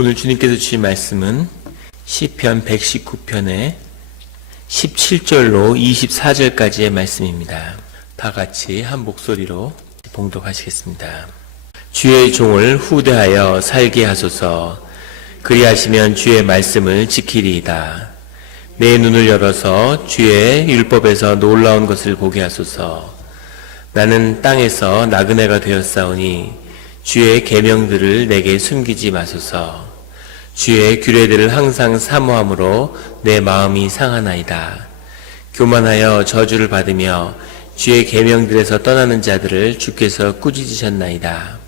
오늘 주님께서 주신 말씀은 시편 119편의 17절로 24절까지의 말씀입니다. 다 같이 한 목소리로 봉독하시겠습니다. 주의 종을 후대하여 살게 하소서. 그리하시면 주의 말씀을 지키리이다. 내 눈을 열어서 주의 율법에서 놀라운 것을 보게 하소서. 나는 땅에서 나그네가 되었사오니 주의 계명들을 내게 숨기지 마소서. 주의 규례들을 항상 사모함으로 내 마음이 상하나이다. 교만하여 저주를 받으며 주의 계명들에서 떠나는 자들을 주께서 꾸짖으셨나이다.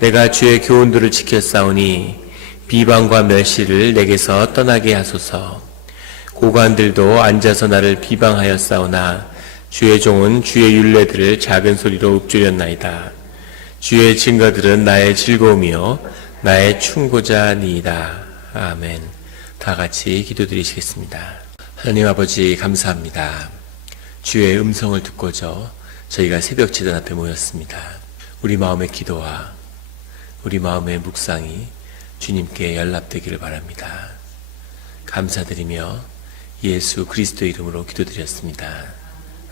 내가 주의 교훈들을 지켰사오니 비방과 멸시를 내게서 떠나게 하소서. 고관들도 앉아서 나를 비방하였사오나 주의 종은 주의 율례들을 작은 소리로 읊조렸나이다. 주의 증거들은 나의 즐거움이요 나의 충고자니이다. 아멘. 다 같이 기도드리시겠습니다. 하나님 아버지 감사합니다. 주의 음성을 듣고저 저희가 새벽 제단 앞에 모였습니다. 우리 마음의 기도와 우리 마음의 묵상이 주님께 연락되기를 바랍니다. 감사드리며 예수 그리스도의 이름으로 기도드렸습니다.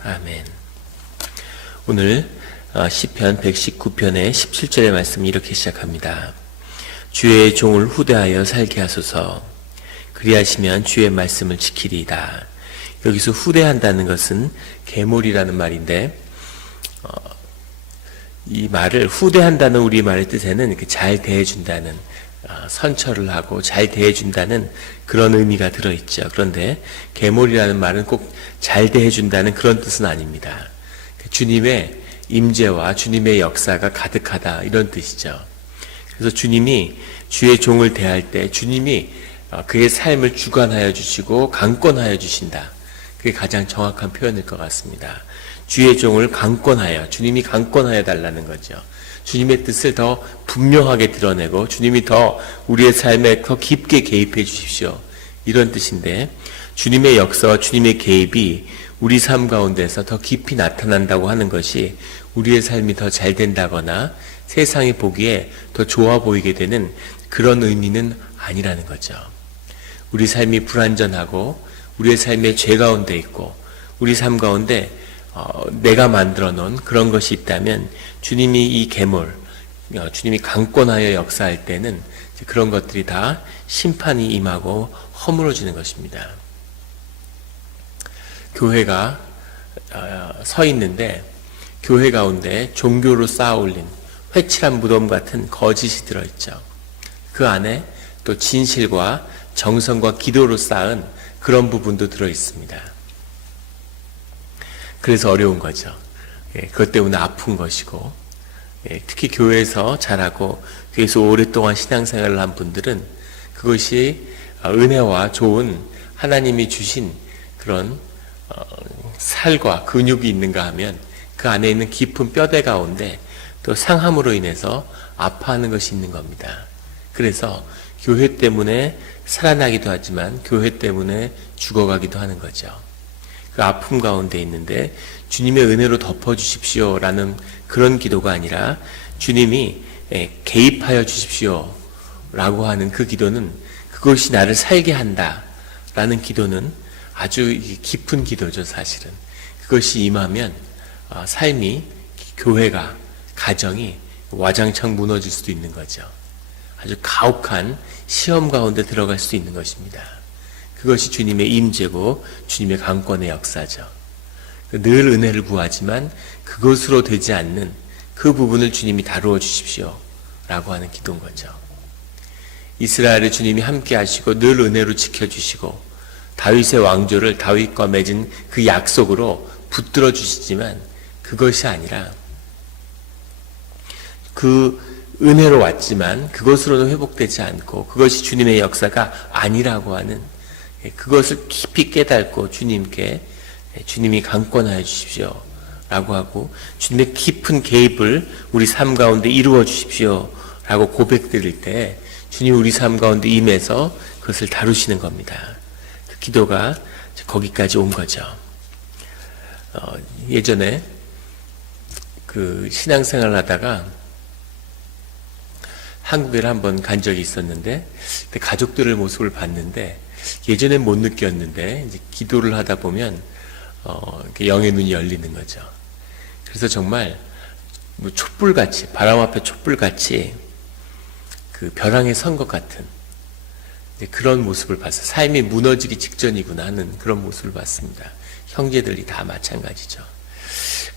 아멘. 오늘 시편 119편의 17절의 말씀이 이렇게 시작합니다. 주의 종을 후대하여 살게 하소서. 그리하시면 주의 말씀을 지키리이다. 여기서 후대한다는 것은 계몰이라는 말인데 이 말을 후대한다는 우리말의 뜻에는 이렇게 잘 대해준다는 선처를 하고 잘 대해준다는 그런 의미가 들어있죠. 그런데 계몰이라는 말은 꼭 잘 대해준다는 그런 뜻은 아닙니다. 주님의 임재와 주님의 역사가 가득하다 이런 뜻이죠. 그래서 주님이 주의 종을 대할 때 주님이 그의 삶을 주관하여 주시고 강권하여 주신다. 그게 가장 정확한 표현일 것 같습니다. 주의 종을 강권하여, 주님이 강권하여 달라는 거죠. 주님의 뜻을 더 분명하게 드러내고 주님이 더 우리의 삶에 더 깊게 개입해 주십시오. 이런 뜻인데 주님의 역사와 주님의 개입이 우리 삶 가운데서 더 깊이 나타난다고 하는 것이 우리의 삶이 더 잘 된다거나 세상이 보기에 더 좋아 보이게 되는 그런 의미는 아니라는 거죠. 우리 삶이 불완전하고 우리의 삶에 죄 가운데 있고 우리 삶 가운데 내가 만들어 놓은 그런 것이 있다면 주님이 이 계몰, 주님이 강권하여 역사할 때는 그런 것들이 다 심판이 임하고 허물어지는 것입니다. 교회가 서 있는데 교회 가운데 종교로 쌓아 올린 회칠한 무덤 같은 거짓이 들어있죠. 그 안에 또 진실과 정성과 기도로 쌓은 그런 부분도 들어있습니다. 그래서 어려운 거죠. 그것 때문에 아픈 것이고 특히 교회에서 자라고 교회에서 오랫동안 신앙생활을 한 분들은 그것이 은혜와 좋은 하나님이 주신 그런 살과 근육이 있는가 하면 그 안에 있는 깊은 뼈대 가운데 또 상함으로 인해서 아파하는 것이 있는 겁니다. 그래서 교회 때문에 살아나기도 하지만 교회 때문에 죽어가기도 하는 거죠. 그 아픔 가운데 있는데 주님의 은혜로 덮어주십시오 라는 그런 기도가 아니라 주님이 개입하여 주십시오 라고 하는 그 기도는 그것이 나를 살게 한다 라는 기도는 아주 깊은 기도죠. 사실은 그것이 임하면 삶이, 교회가, 가정이 와장창 무너질 수도 있는 거죠. 아주 가혹한 시험 가운데 들어갈 수 있는 것입니다. 그것이 주님의 임재고 주님의 강권의 역사죠. 늘 은혜를 구하지만 그것으로 되지 않는 그 부분을 주님이 다루어 주십시오 라고 하는 기도인 거죠. 이스라엘을 주님이 함께 하시고 늘 은혜로 지켜주시고 다윗의 왕조를 다윗과 맺은 그 약속으로 붙들어 주시지만 그것이 아니라 그 은혜로 왔지만 그것으로는 회복되지 않고 그것이 주님의 역사가 아니라고 하는 그것을 깊이 깨닫고 주님께 주님이 강권하여 주십시오 라고 하고 주님의 깊은 개입을 우리 삶 가운데 이루어 주십시오 라고 고백드릴 때 주님 우리 삶 가운데 임해서 그것을 다루시는 겁니다. 그 기도가 거기까지 온 거죠. 예전에 그 신앙생활을 하다가 한국에 한번 간 적이 있었는데 그때 가족들의 모습을 봤는데 예전엔 못 느꼈는데 이제 기도를 하다 보면 이렇게 영의 눈이 열리는 거죠. 그래서 정말 뭐 촛불같이 바람 앞에 촛불같이 그 벼랑에 선 것 같은 그런 모습을 봤어요. 삶이 무너지기 직전이구나 하는 그런 모습을 봤습니다. 형제들이 다 마찬가지죠.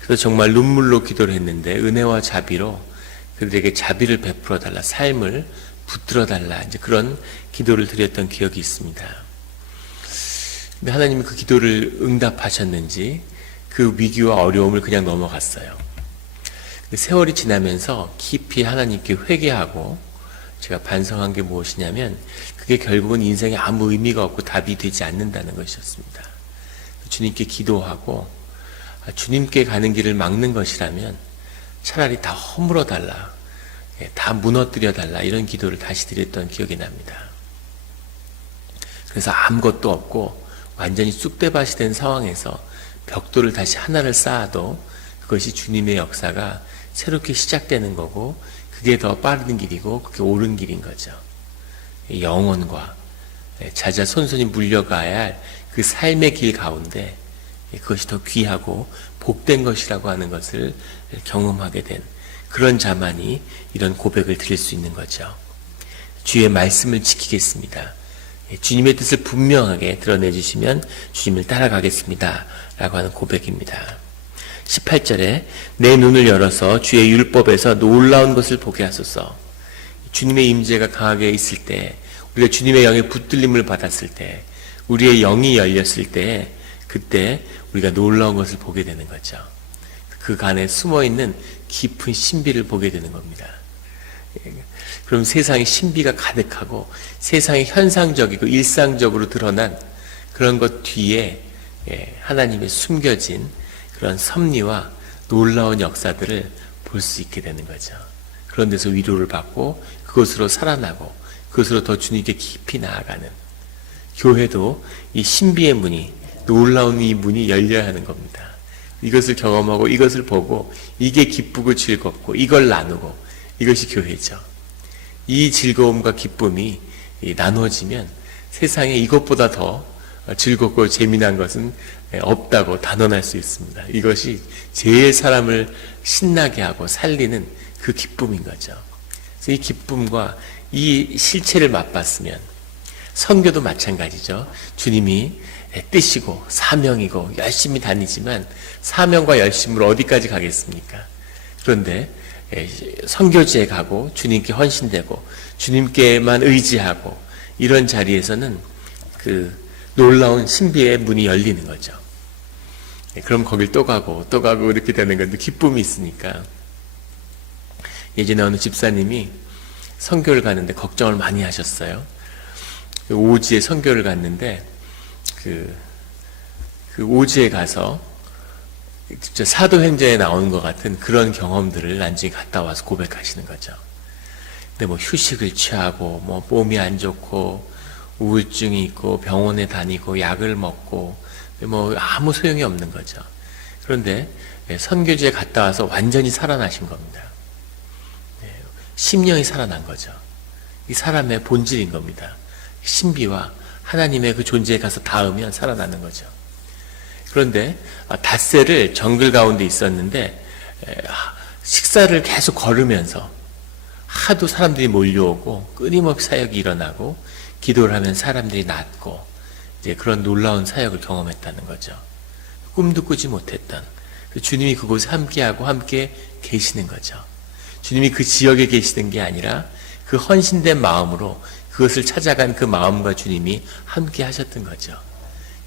그래서 정말 눈물로 기도를 했는데 은혜와 자비로 그들에게 자비를 베풀어 달라, 삶을 붙들어 달라, 이제 그런 기도를 드렸던 기억이 있습니다. 근데 하나님이 그 기도를 응답하셨는지 그 위기와 어려움을 그냥 넘어갔어요. 근데 세월이 지나면서 깊이 하나님께 회개하고 제가 반성한 게 무엇이냐면 그게 결국은 인생에 아무 의미가 없고 답이 되지 않는다는 것이었습니다. 주님께 기도하고 주님께 가는 길을 막는 것이라면 차라리 다 허물어 달라, 다 무너뜨려 달라, 이런 기도를 다시 드렸던 기억이 납니다. 그래서 아무것도 없고 완전히 쑥대밭이 된 상황에서 벽돌을 다시 하나를 쌓아도 그것이 주님의 역사가 새롭게 시작되는 거고 그게 더 빠른 길이고 그게 옳은 길인 거죠. 영혼과 자자손손이 물려가야 할 그 삶의 길 가운데 그것이 더 귀하고 복된 것이라고 하는 것을 경험하게 된 그런 자만이 이런 고백을 드릴 수 있는 거죠. 주의 말씀을 지키겠습니다. 주님의 뜻을 분명하게 드러내주시면 주님을 따라가겠습니다 라고 하는 고백입니다. 18절에 내 눈을 열어서 주의 율법에서 놀라운 것을 보게 하소서. 주님의 임재가 강하게 있을 때, 우리가 주님의 영에 붙들림을 받았을 때, 우리의 영이 열렸을 때, 그때 우리가 놀라운 것을 보게 되는 거죠. 그 간에 숨어있는 깊은 신비를 보게 되는 겁니다. 그럼 세상에 신비가 가득하고 세상에 현상적이고 일상적으로 드러난 그런 것 뒤에 하나님의 숨겨진 그런 섭리와 놀라운 역사들을 볼 수 있게 되는 거죠. 그런 데서 위로를 받고 그것으로 살아나고 그것으로 더 주님께 깊이 나아가는, 교회도 이 신비의 문이, 놀라운 이 문이 열려야 하는 겁니다. 이것을 경험하고 이것을 보고 이게 기쁘고 즐겁고 이걸 나누고 이것이 교회죠. 이 즐거움과 기쁨이 나누어지면 세상에 이것보다 더 즐겁고 재미난 것은 없다고 단언할 수 있습니다. 이것이 제일 사람을 신나게 하고 살리는 그 기쁨인 거죠. 그래서 이 기쁨과 이 실체를 맛봤으면, 선교도 마찬가지죠. 주님이 뜻이고 사명이고 열심히 다니지만 사명과 열심으로 어디까지 가겠습니까? 그런데 선교지에 가고 주님께 헌신되고 주님께만 의지하고 이런 자리에서는 그 놀라운 신비의 문이 열리는 거죠. 그럼 거길 또 가고 이렇게 되는 건데 기쁨이 있으니까. 예전에 어느 집사님이 선교를 가는데 걱정을 많이 하셨어요. 오지에 선교를 갔는데 그 오지에 가서 진짜 사도행전에 나오는 것 같은 그런 경험들을 나중에 갔다 와서 고백하시는 거죠. 근데 뭐 휴식을 취하고 뭐 몸이 안 좋고 우울증이 있고 병원에 다니고 약을 먹고 뭐 아무 소용이 없는 거죠. 그런데 선교지에 갔다 와서 완전히 살아나신 겁니다. 심령이 살아난 거죠. 이 사람의 본질인 겁니다. 신비와 하나님의 그 존재에 가서 닿으면 살아나는 거죠. 그런데 닷새를 정글 가운데 있었는데 식사를 계속 걸으면서 하도 사람들이 몰려오고 끊임없이 사역이 일어나고 기도를 하면 사람들이 낫고 이제 그런 놀라운 사역을 경험했다는 거죠. 꿈도 꾸지 못했던 주님이 그곳에 함께하고 함께 계시는 거죠. 주님이 그 지역에 계시는 게 아니라 그 헌신된 마음으로 그것을 찾아간 그 마음과 주님이 함께 하셨던 거죠.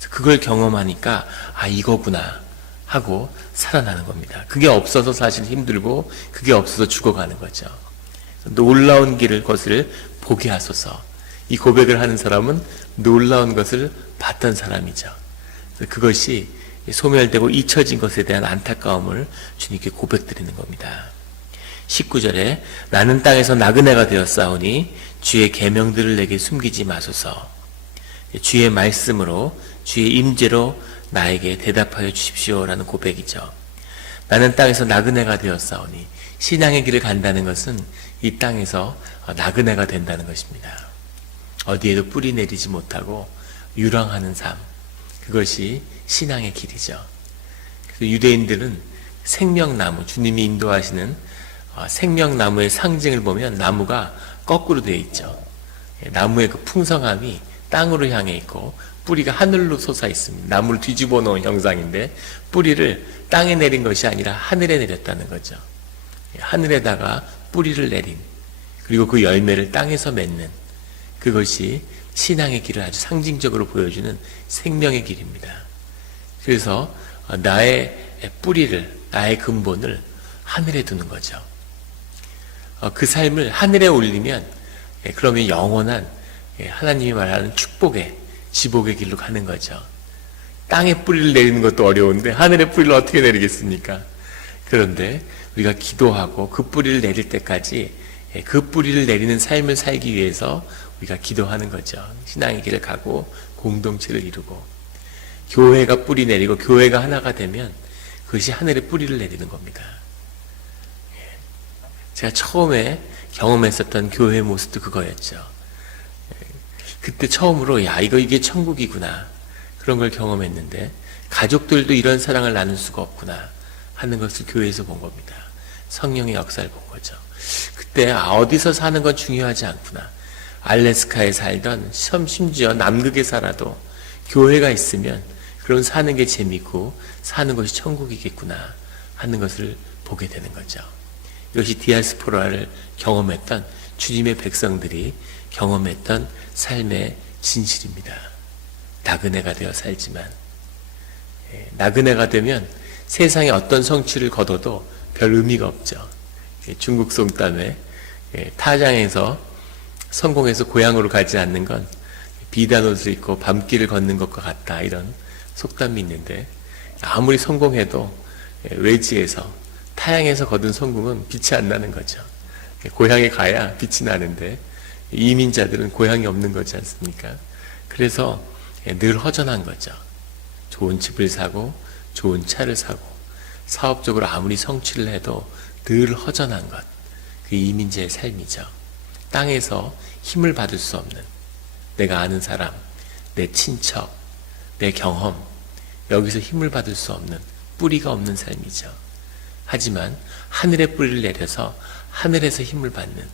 그걸 경험하니까 이거구나 하고 살아나는 겁니다. 그게 없어서 사실 힘들고 그게 없어서 죽어가는 거죠. 놀라운 길을 것을 보게 하소서. 이 고백을 하는 사람은 놀라운 것을 봤던 사람이죠. 그것이 소멸되고 잊혀진 것에 대한 안타까움을 주님께 고백드리는 겁니다. 19절에 나는 땅에서 나그네가 되었사오니 주의 계명들을 내게 숨기지 마소서. 주의 말씀으로 주의 임재로 나에게 대답하여 주십시오라는 고백이죠. 나는 땅에서 나그네가 되었사오니 신앙의 길을 간다는 것은 이 땅에서 나그네가 된다는 것입니다. 어디에도 뿌리 내리지 못하고 유랑하는 삶, 그것이 신앙의 길이죠. 그래서 유대인들은 생명나무, 주님이 인도하시는 생명나무의 상징을 보면 나무가 거꾸로 되어 있죠. 나무의 그 풍성함이 땅으로 향해 있고 뿌리가 하늘로 솟아 있습니다. 나무를 뒤집어 놓은 형상인데 뿌리를 땅에 내린 것이 아니라 하늘에 내렸다는 거죠. 하늘에다가 뿌리를 내린, 그리고 그 열매를 땅에서 맺는, 그것이 신앙의 길을 아주 상징적으로 보여주는 생명의 길입니다. 그래서 나의 뿌리를, 나의 근본을 하늘에 두는 거죠. 그 삶을 하늘에 올리면 그러면 영원한 하나님이 말하는 축복의, 지복의 길로 가는 거죠. 땅에 뿌리를 내리는 것도 어려운데 하늘에 뿌리를 어떻게 내리겠습니까? 그런데 우리가 기도하고 그 뿌리를 내릴 때까지 그 뿌리를 내리는 삶을 살기 위해서 우리가 기도하는 거죠. 신앙의 길을 가고 공동체를 이루고, 교회가 뿌리 내리고 교회가 하나가 되면 그것이 하늘에 뿌리를 내리는 겁니다. 제가 처음에 경험했었던 교회의 모습도 그거였죠. 그때 처음으로 이게 천국이구나, 그런 걸 경험했는데 가족들도 이런 사랑을 나눌 수가 없구나 하는 것을 교회에서 본 겁니다. 성령의 역사를 본 거죠. 그때 어디서 사는 건 중요하지 않구나, 알래스카에 살던 심지어 남극에 살아도 교회가 있으면 그런 사는 게 재밌고 사는 것이 천국이겠구나 하는 것을 보게 되는 거죠. 이것이 디아스포라를 경험했던 주님의 백성들이 경험했던 삶의 진실입니다. 나그네가 되어 살지만, 나그네가 되면 세상에 어떤 성취를 거둬도 별 의미가 없죠. 중국 속담에 타장에서 성공해서 고향으로 가지 않는 건 비단 옷을 입고 밤길을 걷는 것과 같다, 이런 속담이 있는데, 아무리 성공해도 외지에서 타양에서 거둔 성공은 빛이 안 나는 거죠. 고향에 가야 빛이 나는데 이민자들은 고향이 없는 거지 않습니까? 그래서 늘 허전한 거죠. 좋은 집을 사고 좋은 차를 사고 사업적으로 아무리 성취를 해도 늘 허전한 것, 그 이민자의 삶이죠. 땅에서 힘을 받을 수 없는, 내가 아는 사람, 내 친척, 내 경험, 여기서 힘을 받을 수 없는, 뿌리가 없는 삶이죠. 하지만 하늘에 뿌리를 내려서 하늘에서 힘을 받는,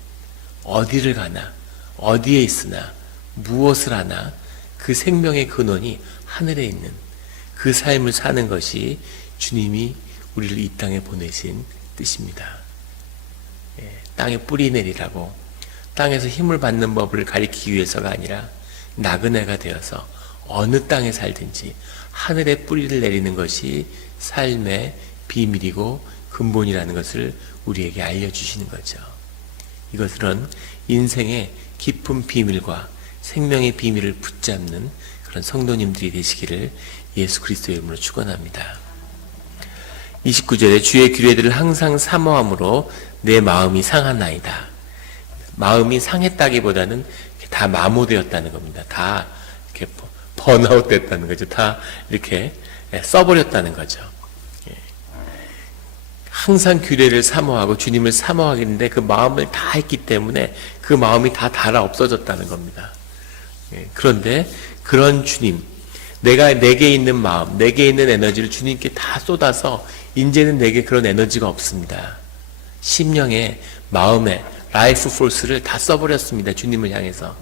어디를 가나 어디에 있으나 무엇을 하나 그 생명의 근원이 하늘에 있는 그 삶을 사는 것이 주님이 우리를 이 땅에 보내신 뜻입니다. 땅에 뿌리 내리라고, 땅에서 힘을 받는 법을 가리키기 위해서가 아니라 나그네가 되어서 어느 땅에 살든지 하늘에 뿌리를 내리는 것이 삶의 비밀이고 근본이라는 것을 우리에게 알려주시는 거죠. 이것은 인생의 깊은 비밀과 생명의 비밀을 붙잡는 그런 성도님들이 되시기를 예수 그리스도의 이름으로 축원합니다. 29절에 주의 규례들을 항상 사모함으로 내 마음이 상하나이다. 마음이 상했다기보다는 다 마모되었다는 겁니다. 다 이렇게 번아웃 됐다는 거죠. 다 이렇게 써버렸다는 거죠. 항상 규례를 사모하고 주님을 사모하겠는데 그 마음을 다 했기 때문에 그 마음이 다 닳아 없어졌다는 겁니다. 그런데 그런 주님, 내게 있는 마음, 내게 있는 에너지를 주님께 다 쏟아서 이제는 내게 그런 에너지가 없습니다. 심령에, 마음에 라이프 포스를 다 써버렸습니다. 주님을 향해서.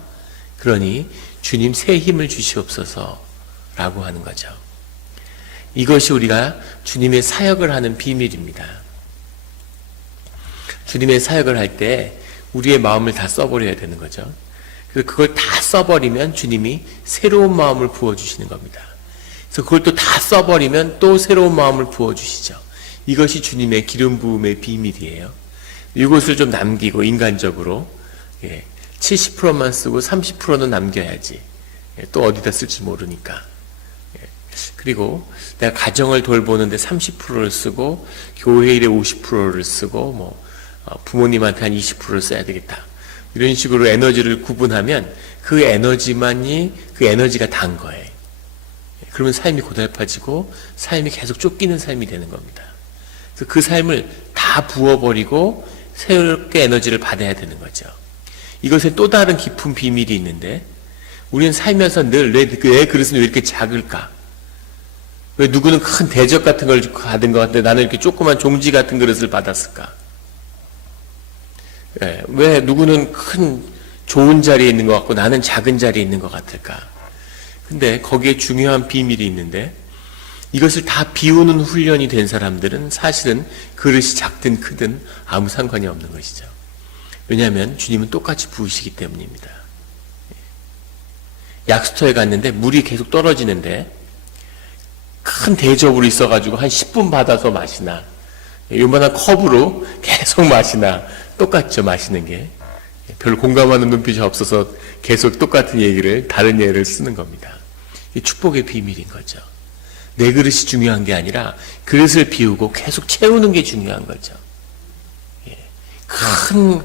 그러니 주님 새 힘을 주시옵소서 라고 하는 거죠. 이것이 우리가 주님의 사역을 하는 비밀입니다. 주님의 사역을 할 때 우리의 마음을 다 써버려야 되는 거죠. 그래서 그걸 다 써버리면 주님이 새로운 마음을 부어주시는 겁니다. 그래서 그걸 또 다 써버리면 또 새로운 마음을 부어주시죠. 이것이 주님의 기름 부음의 비밀이에요. 이것을 좀 남기고 인간적으로 70%만 쓰고 30%는 남겨야지. 또 어디다 쓸지 모르니까. 그리고 내가 가정을 돌보는데 30%를 쓰고 교회 일에 50%를 쓰고 부모님한테 한 20%를 써야 되겠다. 이런 식으로 에너지를 구분하면 그 에너지가 단 거예요. 그러면 삶이 고달파지고 삶이 계속 쫓기는 삶이 되는 겁니다. 그래서 그 삶을 다 부어버리고 새롭게 에너지를 받아야 되는 거죠. 이것에 또 다른 깊은 비밀이 있는데, 우리는 살면서 늘 내 그릇은 왜 이렇게 작을까? 왜 누구는 큰 대접 같은 걸 받은 것 같은데 나는 이렇게 조그만 종지 같은 그릇을 받았을까? 왜 누구는 큰 좋은 자리에 있는 것 같고 나는 작은 자리에 있는 것 같을까? 근데 거기에 중요한 비밀이 있는데, 이것을 다 비우는 훈련이 된 사람들은 사실은 그릇이 작든 크든 아무 상관이 없는 것이죠. 왜냐하면 주님은 똑같이 부으시기 때문입니다. 약수터에 갔는데 물이 계속 떨어지는데 큰 대접으로 있어가지고 한 10분 받아서 마시나, 요만한 컵으로 계속 마시나 똑같죠. 마시는 게 별로 공감하는 눈빛이 없어서 계속 똑같은 얘기를, 다른 예를 쓰는 겁니다. 이 축복의 비밀인 거죠. 내 그릇이 중요한 게 아니라 그릇을 비우고 계속 채우는 게 중요한 거죠. 큰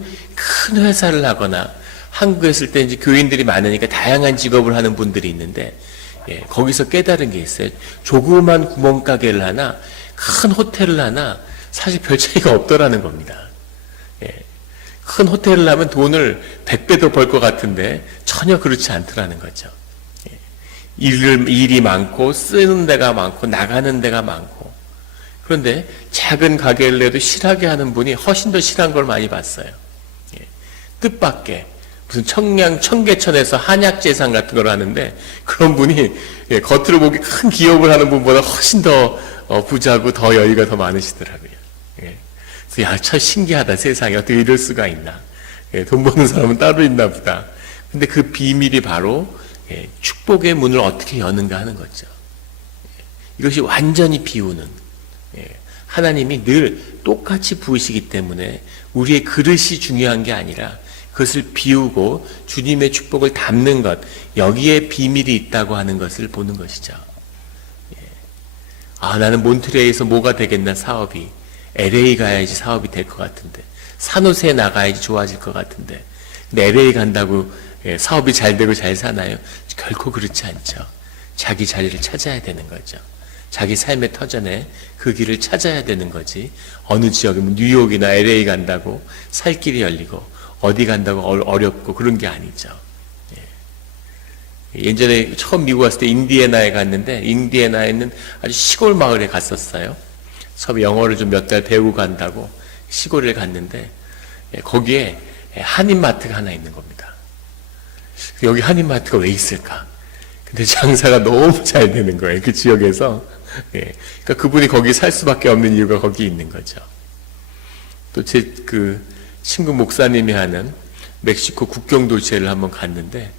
회사를 하거나, 한국에 있을 때 이제 교인들이 많으니까 다양한 직업을 하는 분들이 있는데, 거기서 깨달은 게 있어요. 조그만 구멍가게를 하나, 큰 호텔을 하나, 사실 별 차이가 없더라는 겁니다. 큰 호텔을 하면 돈을 100배 더 벌 것 같은데 전혀 그렇지 않더라는 거죠. 일이 많고 쓰는 데가 많고 나가는 데가 많고, 그런데 작은 가게를 내도 실하게 하는 분이 훨씬 더 실한 걸 많이 봤어요. 뜻밖의 무슨 청계천에서 한약재상 같은 걸 하는데, 그런 분이 겉으로 보기 큰 기업을 하는 분보다 훨씬 더 부자고 더 여유가 더 많으시더라고요. 그래서 야, 참 신기하다. 세상에 어떻게 이럴 수가 있나. 돈 버는 사람은 따로 있나 보다. 근데 그 비밀이 바로 축복의 문을 어떻게 여는가 하는 거죠. 이것이 완전히 비우는, 하나님이 늘 똑같이 부으시기 때문에 우리의 그릇이 중요한 게 아니라 그것을 비우고 주님의 축복을 담는 것, 여기에 비밀이 있다고 하는 것을 보는 것이죠. 나는 몬트레이에서 뭐가 되겠나, 사업이. LA 가야지 사업이 될 것 같은데, 산호세에 나가야지 좋아질 것 같은데, 근데 LA 간다고 사업이 잘 되고 잘 사나요? 결코 그렇지 않죠. 자기 자리를 찾아야 되는 거죠. 자기 삶의 터전에 그 길을 찾아야 되는 거지, 어느 지역이면 뉴욕이나 LA 간다고 살 길이 열리고 어디 간다고 어렵고 그런 게 아니죠. 예전에 처음 미국 왔을 때 인디애나에 갔는데, 인디애나에 있는 아주 시골 마을에 갔었어요. 처음 영어를 좀 몇 달 배우고 간다고 시골에 갔는데, 거기에 한인마트가 하나 있는 겁니다. 여기 한인마트가 왜 있을까? 근데 장사가 너무 잘 되는 거예요, 그 지역에서. 그러니까 그분이 거기 살 수밖에 없는 이유가 거기 있는 거죠. 또 제 친구 목사님이 하는 멕시코 국경 도시를 한번 갔는데,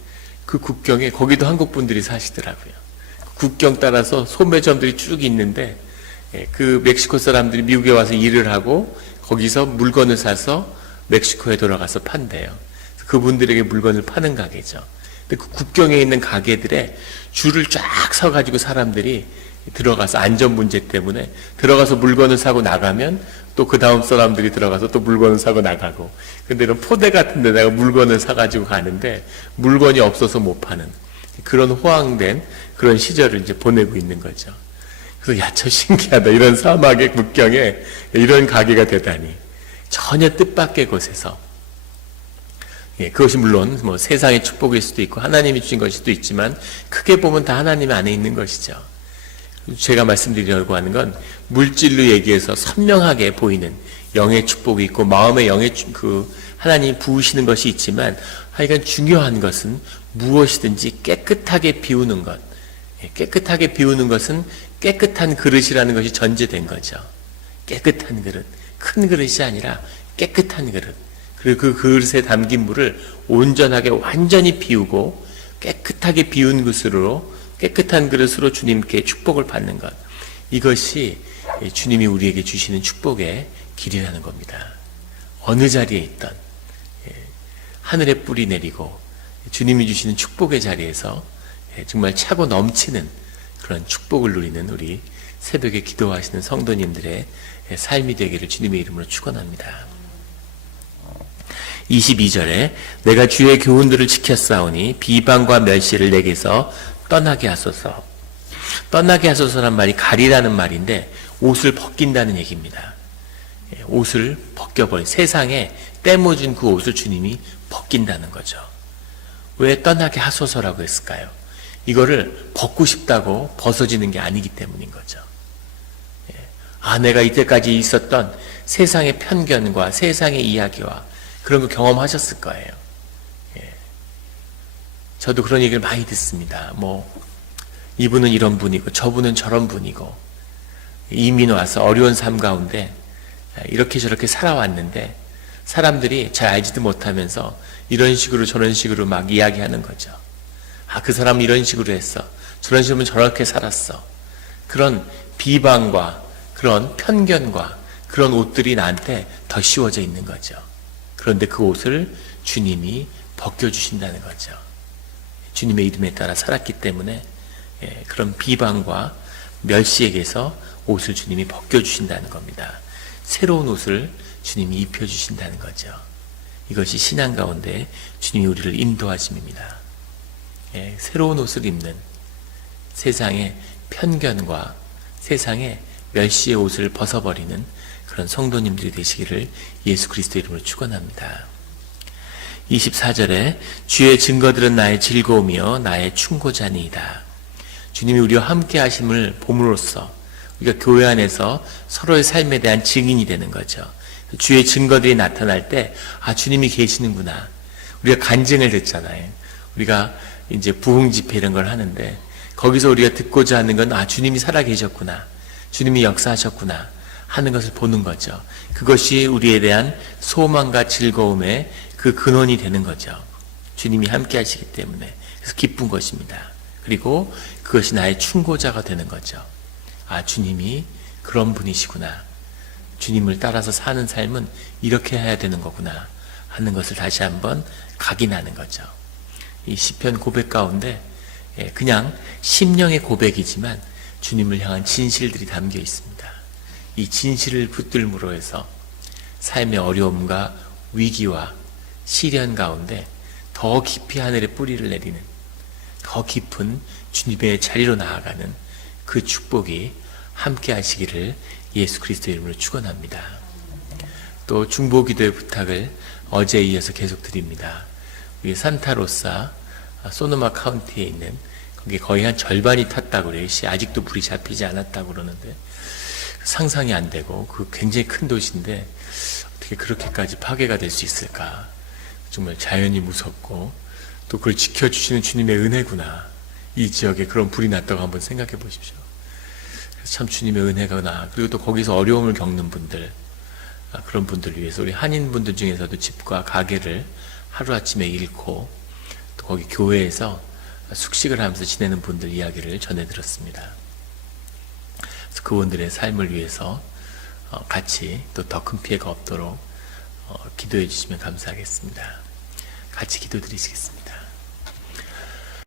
그 국경에 거기도 한국 분들이 사시더라고요. 국경 따라서 소매점들이 쭉 있는데, 그 멕시코 사람들이 미국에 와서 일을 하고 거기서 물건을 사서 멕시코에 돌아가서 판대요. 그분들에게 물건을 파는 가게죠. 근데 그 국경에 있는 가게들에 줄을 쫙 서가지고 사람들이 들어가서, 안전 문제 때문에 들어가서 물건을 사고 나가면 또 그 다음 사람들이 들어가서 또 물건을 사고 나가고, 근데 이런 포대 같은 데다가 물건을 사가지고 가는데 물건이 없어서 못 파는 그런 호황된 그런 시절을 이제 보내고 있는 거죠. 그래서 야, 참 신기하다. 이런 사막의 국경에 이런 가게가 되다니. 전혀 뜻밖의 곳에서. 그것이 물론 뭐 세상의 축복일 수도 있고 하나님이 주신 것일 수도 있지만, 크게 보면 다 하나님 안에 있는 것이죠. 제가 말씀드리려고 하는 건 물질로 얘기해서 선명하게 보이는 영의 축복이 있고 마음의 영의 하나님이 부으시는 것이 있지만, 하여간 중요한 것은 무엇이든지 깨끗하게 비우는 것. 깨끗하게 비우는 것은 깨끗한 그릇이라는 것이 전제된 거죠. 깨끗한 그릇. 큰 그릇이 아니라 깨끗한 그릇. 그리고 그 그릇에 담긴 물을 온전하게 완전히 비우고 깨끗하게 비운 그릇으로, 깨끗한 그릇으로 주님께 축복을 받는 것. 이것이 주님이 우리에게 주시는 축복의 길이라는 겁니다. 어느 자리에 있던 하늘에 뿌리 내리고 주님이 주시는 축복의 자리에서 정말 차고 넘치는 그런 축복을 누리는 우리 새벽에 기도하시는 성도님들의 삶이 되기를 주님의 이름으로 축원합니다. 22절에 내가 주의 교훈들을 지켰사오니 비방과 멸시를 내게서 떠나게 하소서. 떠나게 하소서란 말이 가리라는 말인데 옷을 벗긴다는 얘기입니다. 옷을 벗겨버린, 세상에 떼모진 그 옷을 주님이 벗긴다는 거죠. 왜 떠나게 하소서라고 했을까요? 이거를 벗고 싶다고 벗어지는 게 아니기 때문인 거죠. 내가 이때까지 있었던 세상의 편견과 세상의 이야기와 그런 거 경험하셨을 거예요. 저도 그런 얘기를 많이 듣습니다. 이분은 이런 분이고 저분은 저런 분이고, 이민 와서 어려운 삶 가운데 이렇게 저렇게 살아왔는데 사람들이 잘 알지도 못하면서 이런 식으로 저런 식으로 막 이야기하는 거죠. 그 사람은 이런 식으로 했어, 저런 식으로 저렇게 살았어. 그런 비방과 그런 편견과 그런 옷들이 나한테 더 씌워져 있는 거죠. 그런데 그 옷을 주님이 벗겨주신다는 거죠. 주님의 이름에 따라 살았기 때문에 그런 비방과 멸시에게서 옷을 주님이 벗겨주신다는 겁니다. 새로운 옷을 주님이 입혀주신다는 거죠. 이것이 신앙 가운데 주님이 우리를 인도하심입니다. 새로운 옷을 입는, 세상의 편견과 세상의 멸시의 옷을 벗어버리는 그런 성도님들이 되시기를 예수 그리스도 이름으로 축원합니다. 24절에 주의 증거들은 나의 즐거움이요 나의 충고자니이다. 주님이 우리와 함께 하심을 봄으로써 우리가 교회 안에서 서로의 삶에 대한 증인이 되는 거죠. 주의 증거들이 나타날 때 주님이 계시는구나. 우리가 간증을 듣잖아요. 우리가 이제 부흥 집회 이런 걸 하는데 거기서 우리가 듣고자 하는 건 주님이 살아 계셨구나, 주님이 역사하셨구나 하는 것을 보는 거죠. 그것이 우리에 대한 소망과 즐거움의 그 근원이 되는 거죠. 주님이 함께 하시기 때문에. 그래서 기쁜 것입니다. 그리고 그것이 나의 충고자가 되는 거죠. 주님이 그런 분이시구나, 주님을 따라서 사는 삶은 이렇게 해야 되는 거구나 하는 것을 다시 한번 각인하는 거죠. 이 시편 고백 가운데 그냥 심령의 고백이지만 주님을 향한 진실들이 담겨 있습니다. 이 진실을 붙들므로 해서 삶의 어려움과 위기와 시련 가운데 더 깊이 하늘에 뿌리를 내리는, 더 깊은 주님의 자리로 나아가는 그 축복이 함께 하시기를 예수 그리스도 이름으로 축원합니다. 또 중보기도의 부탁을 어제에 이어서 계속 드립니다. 우리 산타로사 소노마 카운티에 있는, 거기 거의 한 절반이 탔다고 그래요. 아직도 불이 잡히지 않았다고 그러는데 상상이 안 되고, 그 굉장히 큰 도시인데 어떻게 그렇게까지 파괴가 될 수 있을까. 정말 자연이 무섭고 또 그걸 지켜주시는 주님의 은혜구나. 이 지역에 그런 불이 났다고 한번 생각해 보십시오. 그래서 참 주님의 은혜구나. 그리고 또 거기서 어려움을 겪는 분들, 그런 분들을 위해서 우리 한인분들 중에서도 집과 가게를 하루아침에 잃고 또 거기 교회에서 숙식을 하면서 지내는 분들 이야기를 전해 들었습니다. 그래서 그분들의 삶을 위해서 같이 또 더 큰 피해가 없도록 기도해 주시면 감사하겠습니다. 같이 기도드리시겠습니다.